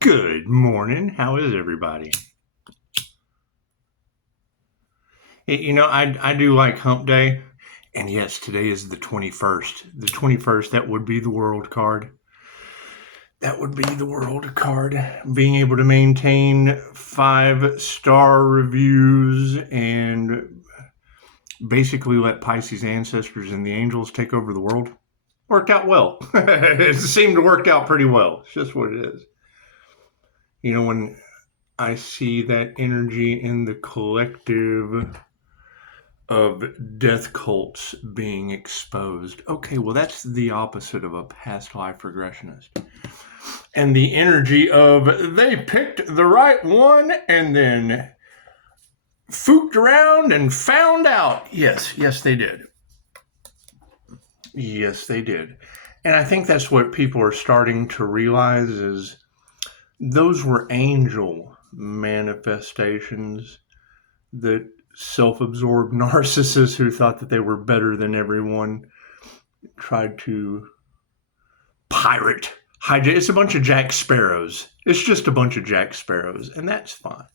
Good morning. How is everybody? I do like hump day. And yes, today is the 21st. The 21st, that would be the world card. That would be the world card. Being able to maintain 5-star reviews and basically let Pisces ancestors and the angels take over the world worked out well. It seemed to work out pretty well. It's just what it is. When I see that energy in the collective of death cults being exposed. Okay, well, that's the opposite of a past life regressionist. And the energy of they picked the right one and then fooked around and found out. Yes, they did. Yes, they did. And I think that's what people are starting to realize is those were angel manifestations that self-absorbed narcissists who thought that they were better than everyone tried to pirate. It's a bunch of Jack Sparrows. It's just a bunch of Jack Sparrows, and that's fine.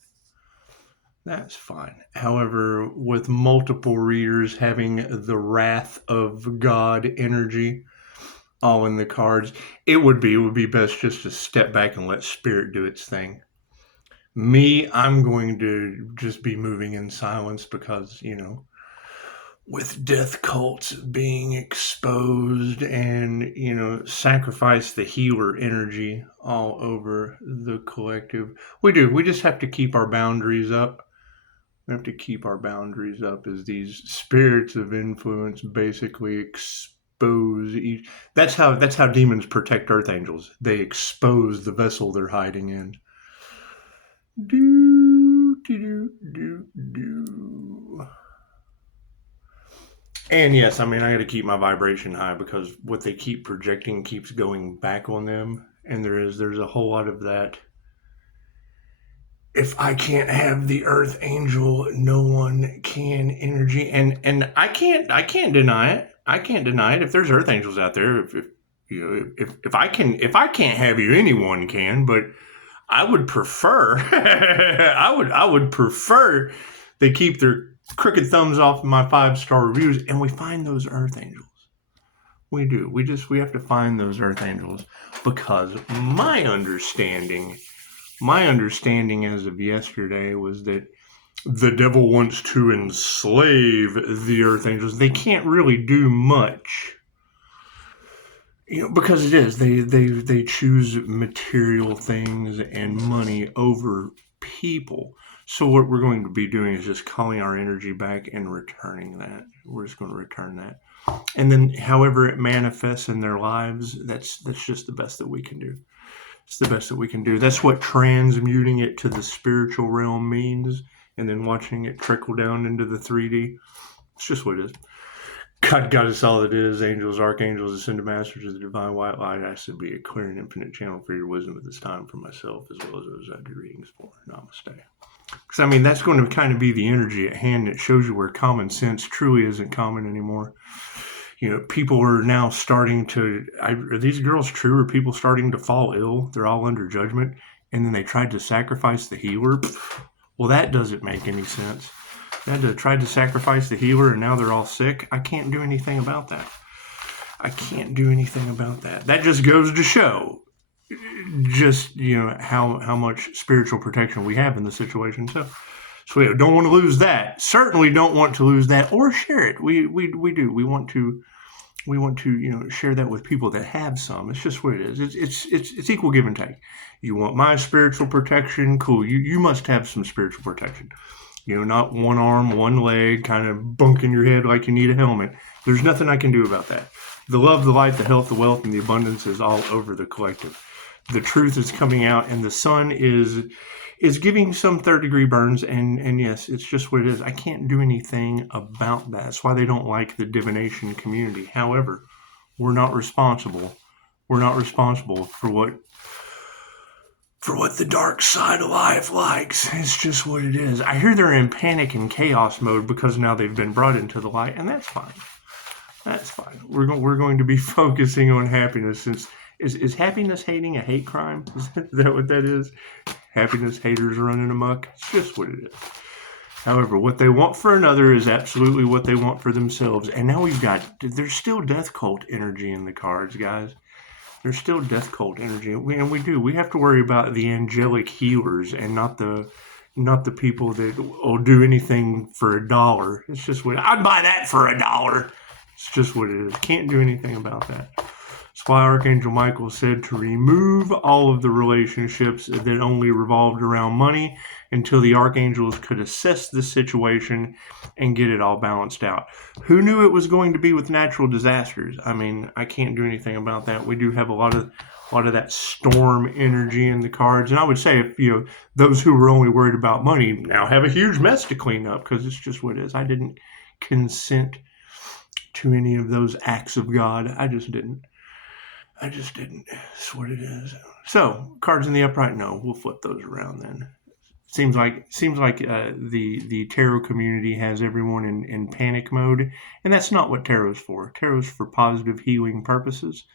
That's fine. However, with multiple readers having the wrath of God energy all in the cards, it would be best just to step back and let spirit do its thing. Me, I'm going to just be moving in silence because, with death cults being exposed and, sacrifice the healer energy all over the collective. We just have to keep our boundaries up. We have to keep our boundaries up as these spirits of influence basically expose each. That's how demons protect earth angels. They expose the vessel they're hiding in. And yes, I got to keep my vibration high because what they keep projecting keeps going back on them. And there's a whole lot of that. If I can't have the earth angel, no one can energy. And I can't deny it. I can't deny it. If there's earth angels out there, if I can't have you, anyone can, but I would prefer, I would prefer they keep their crooked thumbs off my 5-star reviews, and we find those earth angels. We do. We have to find those earth angels because my understanding as of yesterday was that the devil wants to enslave the earth angels. They can't really do much. Because it is, they choose material things and money over people. So what we're going to be doing is just calling our energy back and returning that. We're just going to return that. And then however it manifests in their lives, that's just the best that we can do. It's the best that we can do. That's what transmuting it to the spiritual realm means, and then watching it trickle down into the 3D. It's just what it is. God got us all that is, angels, archangels, ascended masters of the divine white light. I ask to be a clear and infinite channel for your wisdom at this time for myself as well as those I do readings for. Namaste. Because, that's going to kind of be the energy at hand that shows you where common sense truly isn't common anymore. People are now starting to, are these girls true? Are people starting to fall ill? They're all under judgment. And then they tried to sacrifice the healer. Well, that doesn't make any sense. They tried to sacrifice the healer and now they're all sick. I can't do anything about that. That just goes to show just, how much spiritual protection we have in the situation. So we don't want to lose that. Certainly don't want to lose that or share it. We do. We want to share that with people that have some. It's just what it is. It's equal give and take. You want my spiritual protection? Cool. You must have some spiritual protection. Not one arm, one leg, kind of bunking your head like you need a helmet. There's nothing I can do about that. The love, the light, the health, the wealth, and the abundance is all over the collective. The truth is coming out, and the sun is giving some third-degree burns, and yes, it's just what it is. I can't do anything about that. That's why they don't like the divination community. However, we're not responsible. We're not responsible for what the dark side of life likes. It's just what it is. I hear they're in panic and chaos mode because now they've been brought into the light, and that's fine. That's fine. We're going to be focusing on happiness since Is happiness hating a hate crime? Is that what that is? Happiness haters running amok? It's just what it is. However, what they want for another is absolutely what they want for themselves. And now there's still death cult energy in the cards, guys. There's still death cult energy. We have to worry about the angelic healers and not the people that will do anything for $1. It's just what, I'd buy that for $1. It's just what it is. Can't do anything about that. That's why Archangel Michael said to remove all of the relationships that only revolved around money until the archangels could assess the situation and get it all balanced out. Who knew it was going to be with natural disasters? I mean, I can't do anything about that. We do have a lot of that storm energy in the cards, and I would say, if those who were only worried about money now have a huge mess to clean up, because it's just what it is. I didn't consent to any of those acts of God. I just didn't. That's what it is. So, cards in the upright, no. We'll flip those around then. Seems like the tarot community has everyone in panic mode, and that's not what tarot's for. Tarot's for positive healing purposes.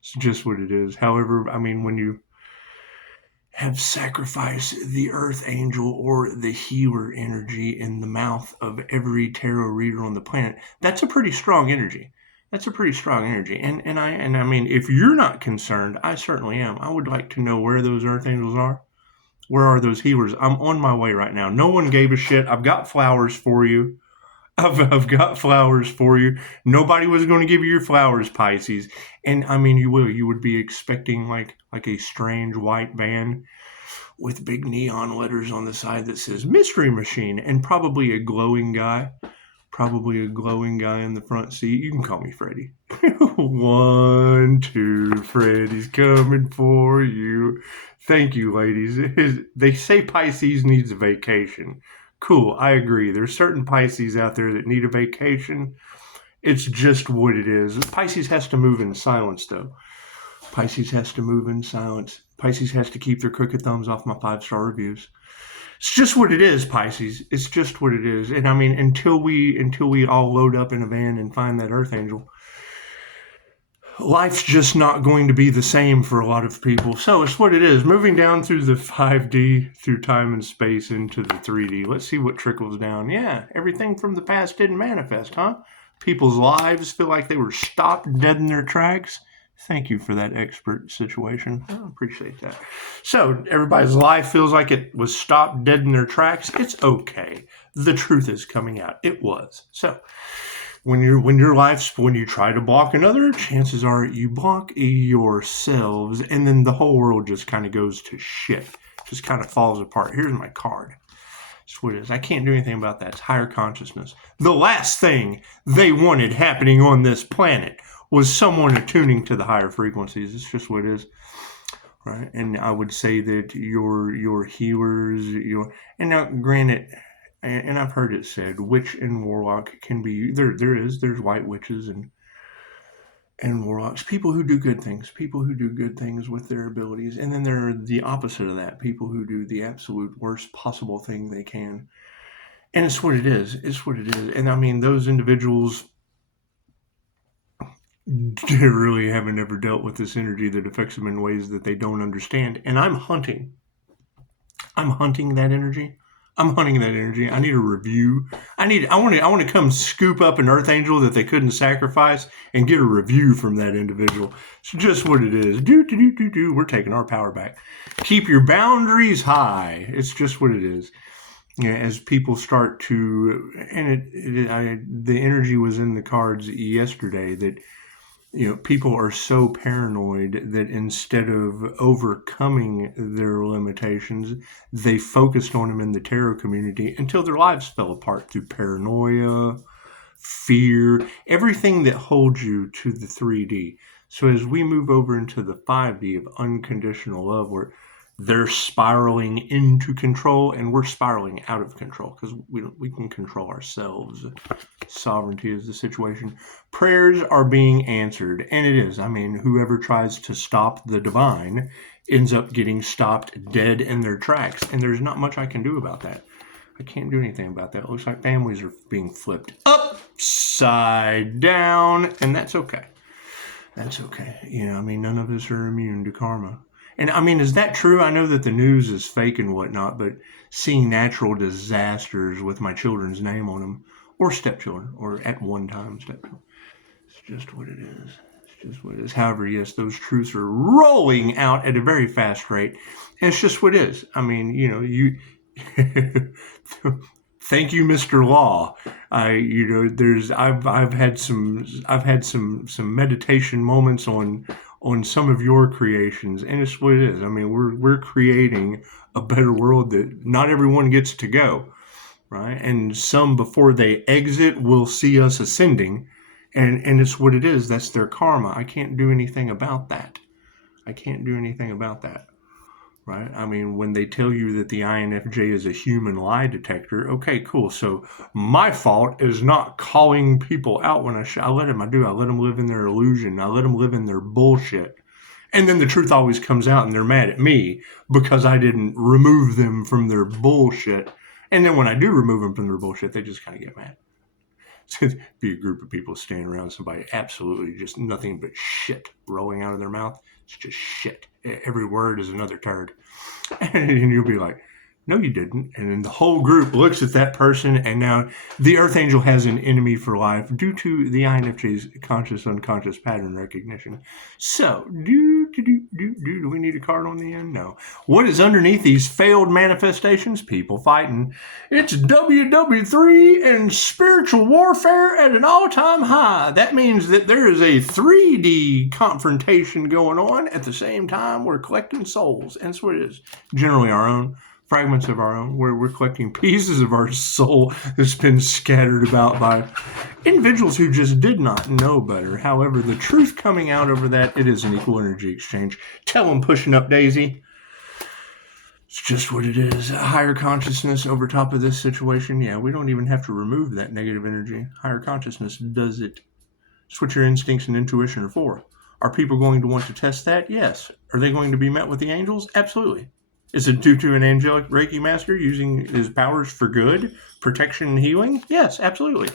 It's just what it is. However, I mean, when you have sacrificed the earth angel or the healer energy in the mouth of every tarot reader on the planet, that's a pretty strong energy. That's a pretty strong energy. And I mean, if you're not concerned, I certainly am. I would like to know where those earth angels are. Where are those healers? I'm on my way right now. No one gave a shit. I've got flowers for you. I've got flowers for you. Nobody was going to give you your flowers, Pisces. And I mean, you would be expecting like a strange white van with big neon letters on the side that says Mystery Machine, and probably a glowing guy in the front seat. You can call me Freddy. 1, 2, Freddy's coming for you. Thank you, ladies. They say Pisces needs a vacation. Cool, I agree. There's certain Pisces out there that need a vacation. It's just what it is. Pisces has to move in silence, though. Pisces has to move in silence. Pisces has to keep their crooked thumbs off my 5-star reviews. It's just what it is, Pisces. It's just what it is. And I mean, until we all load up in a van and find that earth angel, life's just not going to be the same for a lot of people. So it's what it is. Moving down through the 5D, through time and space, into the 3D. Let's see what trickles down. Yeah, everything from the past didn't manifest, huh? People's lives feel like they were stopped dead in their tracks. Thank you for that expert situation. I appreciate that. So everybody's life feels like it was stopped dead in their tracks. It's okay. The truth is coming out. It was. So when you try to block another, chances are you block yourselves, and then the whole world just kind of goes to shit. Just kind of falls apart. Here's my card. That's what it is. I can't do anything about that. It's higher consciousness. The last thing they wanted happening on this planet was someone attuning to the higher frequencies. It's just what it is, right? And I would say that your healers, and now granted, and I've heard it said, witch and warlock can be there's white witches and warlocks, people who do good things with their abilities, and then there are the opposite of that, people who do the absolute worst possible thing they can. And it's what it is. And I mean, those individuals really haven't ever dealt with this energy that affects them in ways that they don't understand. And I'm hunting that energy. I need a review. I want to come scoop up an earth angel that they couldn't sacrifice and get a review from that individual. It's just what it is. We're taking our power back. Keep your boundaries high. It's just what it is. As people start to, and the energy was in the cards yesterday that, people are so paranoid that instead of overcoming their limitations, they focused on them in the tarot community until their lives fell apart through paranoia, fear, everything that holds you to the 3D. So as we move over into the 5D of unconditional love, where they're spiraling into control and we're spiraling out of control because we can control ourselves. Sovereignty is the situation. Prayers are being answered, and it is. I mean, whoever tries to stop the divine ends up getting stopped dead in their tracks, and there's not much I can do about that. I can't do anything about that. It looks like families are being flipped upside down, and that's okay. That's okay. I mean, none of us are immune to karma. And I mean, is that true? I know that the news is fake and whatnot, but seeing natural disasters with my children's name on them, or stepchildren, or at one time stepchildren, it's just what it is. It's just what it is. However, yes, those truths are rolling out at a very fast rate. And it's just what it is. I mean, you. Thank you, Mr. Law. I've had some meditation moments on some of your creations, and it's what it is. I mean, we're creating a better world that not everyone gets to go, right? And some before they exit will see us ascending, and it's what it is. That's their karma. I can't do anything about that. I can't do anything about that. Right? I mean, when they tell you that the INFJ is a human lie detector, okay, cool. So my fault is not calling people out when I let them. I let them live in their illusion. I let them live in their bullshit. And then the truth always comes out and they're mad at me because I didn't remove them from their bullshit. And then when I do remove them from their bullshit, they just kind of get mad. Be a group of people standing around somebody absolutely just nothing but shit rolling out of their mouth. It's just shit. Every word is another turd. And you'll be like, no, you didn't. And then the whole group looks at that person, and now the Earth Angel has an enemy for life due to the INFJ's conscious-unconscious pattern recognition. So, do we need a card on the end? No. What is underneath these failed manifestations? People fighting. It's WW3 and spiritual warfare at an all-time high. That means that there is a 3D confrontation going on at the same time we're collecting souls. And that's what it is. Generally our own. Fragments of our own, where we're collecting pieces of our soul that's been scattered about by individuals who just did not know better. However, the truth coming out over that, it is an equal energy exchange. Tell them pushing up, Daisy. It's just what it is. A higher consciousness over top of this situation. Yeah, we don't even have to remove that negative energy. Higher consciousness does it. It's what your instincts and intuition are for. Are people going to want to test that? Yes. Are they going to be met with the angels? Absolutely. Is it due to an angelic Reiki master using his powers for good, protection, and healing? Yes, absolutely.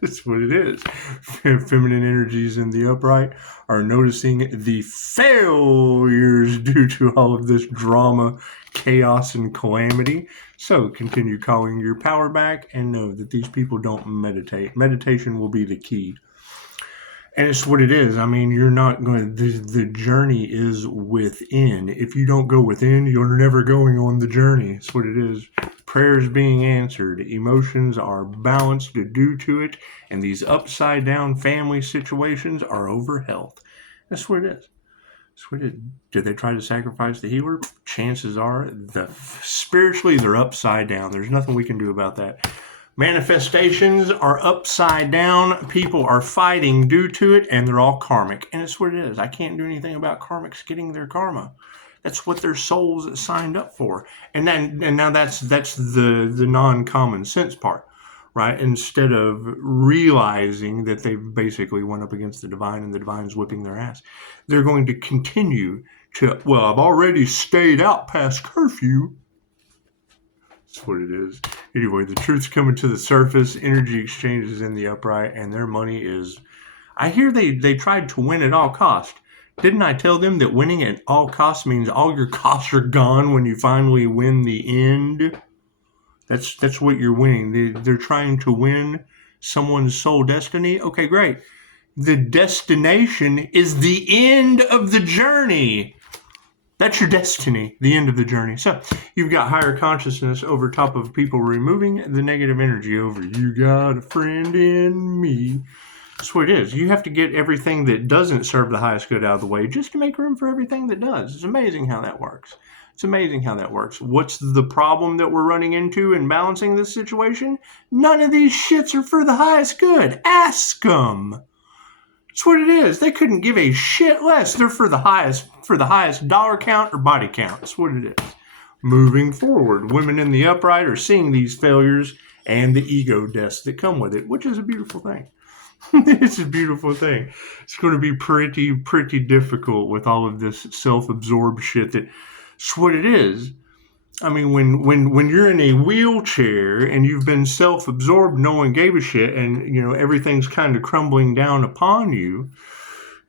That's what it is. Feminine energies in the upright are noticing the failures due to all of this drama, chaos, and calamity. So continue calling your power back and know that these people don't meditate. Meditation will be the key. And it's what it is. I mean, you're not going to, the journey is within. If you don't go within, you're never going on the journey. It's what it is. Prayers being answered. Emotions are balanced due to it. And these upside down family situations are over health. That's what it is. That's what it is. Did they try to sacrifice the healer? Chances are, spiritually, they're upside down. There's nothing we can do about that. Manifestations are upside down. People are fighting due to it, and they're all karmic. And it's what it is. I can't do anything about karmics getting their karma. That's what their souls signed up for. And now that's the non-common sense part, right? Instead of realizing that they basically went up against the divine and the divine's whipping their ass, they're going to continue to, well, I've already stayed out past curfew. That's what it is. Anyway, the truth's coming to the surface. Energy exchanges in the upright, and their money is... I hear they tried to win at all cost. Didn't I tell them that winning at all costs means all your costs are gone when you finally win the end? That's what you're winning. They're trying to win someone's soul destiny. Okay, great. The destination is the end of the journey. That's your destiny, the end of the journey. So you've got higher consciousness over top of people removing the negative energy over. You got a friend in me. That's what it is. You have to get everything that doesn't serve the highest good out of the way just to make room for everything that does. It's amazing how that works. It's amazing how that works. What's the problem that we're running into in balancing this situation? None of these shits are for the highest good. Ask them. That's what it is. They couldn't give a shit less. They're for the highest dollar count or body count. That's what it is. Moving forward, women in the upright are seeing these failures and the ego deaths that come with it, which is a beautiful thing. It's a beautiful thing. It's going to be pretty difficult with all of this self-absorbed shit. That's what it is. I mean, when you're in a wheelchair and you've been self-absorbed, no one gave a shit, and everything's kind of crumbling down upon you.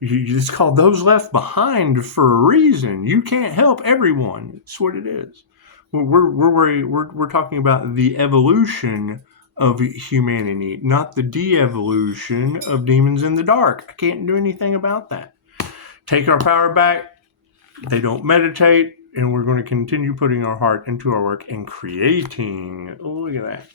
It's called Those Left Behind for a reason. You can't help everyone. That's what it is. We're talking about the evolution of humanity, not the de-evolution of demons in the dark. I can't do anything about that. Take our power back. They don't meditate, and we're going to continue putting our heart into our work and creating. Oh, look at that.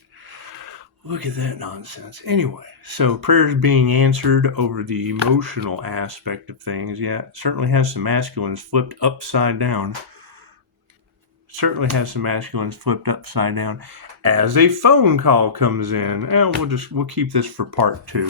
Look at that nonsense. Anyway, so prayers being answered over the emotional aspect of things. Yeah, it certainly has some masculines flipped upside down. Certainly has some masculines flipped upside down. As a phone call comes in, and we'll keep this for part 2.